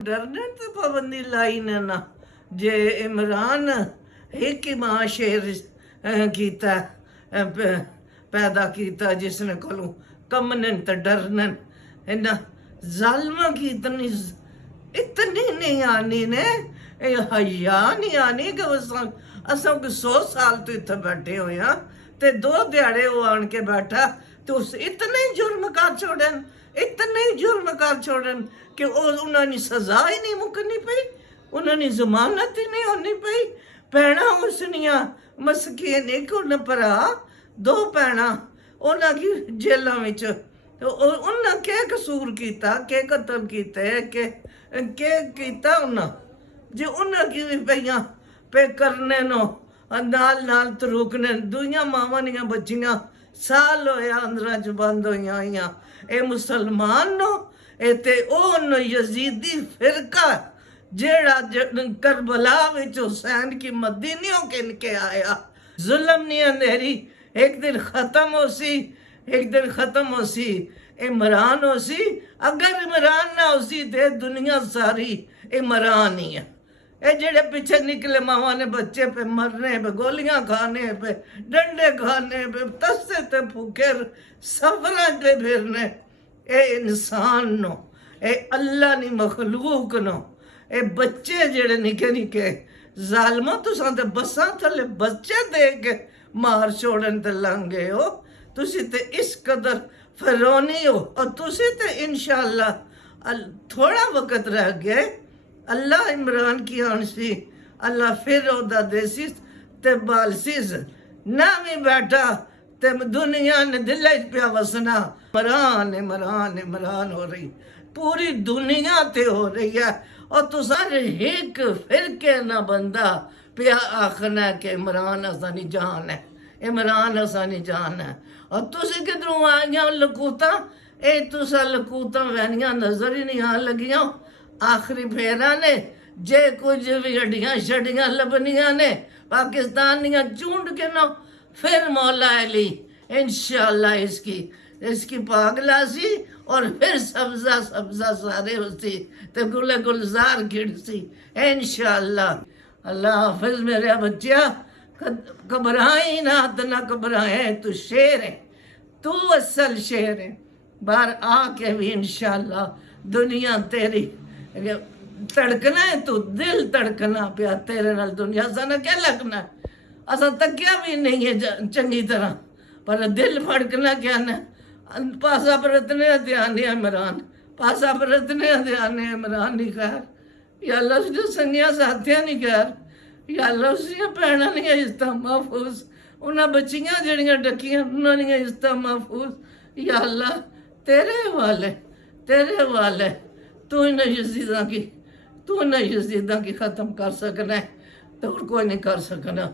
डरने ते पाबंदी लाई ने ना जे इमरान एक ही मां शेर कीता पैदा कीता जिसने कोलों कमन ते डरन इन्ना जालमा की इतनी नहीं आनी ने हया नहीं आनी कि असा कोई 100 साल तो इत्थे बैठे हुए हाँ ते 2 दिहाड़े वो आन के बैठा तो उस इतने जुर्म कर छोड़न इतने जुर्म कर छोड़न कि उन्होंने सजा ही नहीं मुकनी पई उन्होंने जमानत ही नहीं होनी पई भैणा उसनिया मसकीन एक उन भरा 2 भैणा उन्होंने की जेलों में उन्हें क्या कसूर किया के कतल किए के किया उन्हें जे उन्हें की भी पईया पे करने नो नाल नाल तरुकने दुइयां मावां दियां बच्चियां साल होया अंदरां च बंद होइयां होइयां ए मुसलमान नो ए ते ओ यजीदी फिरका जेड़ा करबला विच हुसैन की मद्दी नहीं होके निके आया जुल्म नहीं अंधेरी एक दिन खत्म हो सी एक दिन खत्म हो सी इमरान हो सी अगर इमरान ना हो सी ते दुनिया सारी इमरान ही है ये जेड़े पीछे निकले मावा ने बच्चे पे मरने पे गोलियां खाने पे डंडे खाने पे तस्ते ते फूके सफरा पे फिरने ए इंसान नो ए अल्लाह नी मखलूक नो ए बच्चे जेड़े निके निके जालमा तुसां ते बसां थले बच्चे दे के मार छोड़न ते लंघे हो तुसी ते इस कदर फिरौनी हो और तुसी ते इंशाअल्लाह थोड़ा वक्त रह गया अल्लाह इमरान की आनसी अल्लाह फिर ओदा देसी ते बालसीस ना भी बैठा ते दुनिया ने दिल पे वसना इमरान इमरान इमरान हो रही पूरी दुनिया ते हो रही है और तू सारे एक फिरके ना बंदा पे आखना कि इमरान असानी जान है इमरान असानी जान है और तुसी किधरों आइया लकूता ए तुसा लकूता वैनिया नजर ही नहीं आन लगियां आखिरी फेरा ने जे कुछ भी हड्डियां शड्डियां लबनियां ने पाकिस्तान दियां चूंड के ना फिर मौला अली इंशाअल्लाह इसकी पागलासी और फिर सब्जा सब्जा सारे होती तो गुले गुलजार खिड़सी इंशाअल्लाह अल्लाह हाफिज मेरे बच्चा घबराई ना घबराए तू शेर है तू असल शेर है बाहर आके भी इंशाअल्लाह दुनिया तेरी तड़कना है तू दिल तड़कना पिया तेरे नाल दुनिया सा क्या लगना असा तकिया भी नहीं है चंगी तरह पर दिल फड़कना क्या ना पासा परतने ध्यान है इमरान पासा परतने ध्यान है इमरान नहीं खैर या अल्लाह उसने संगिया साथियां नहीं खैर या अल्लाह उसने भैणा नहीं इज्जत महफूज उन्हें बच्चियां जड़ियां डकियां उन्होंने इज्जत महफूज या अल्लाह तेरे वाले तू इन यजीदा की ख़त्म कर सकना है तो और कोई नहीं कर सकना।